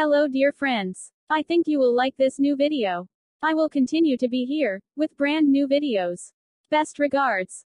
Hello dear friends. I think you will like this new video. I will continue to be here, with brand new videos. Best regards.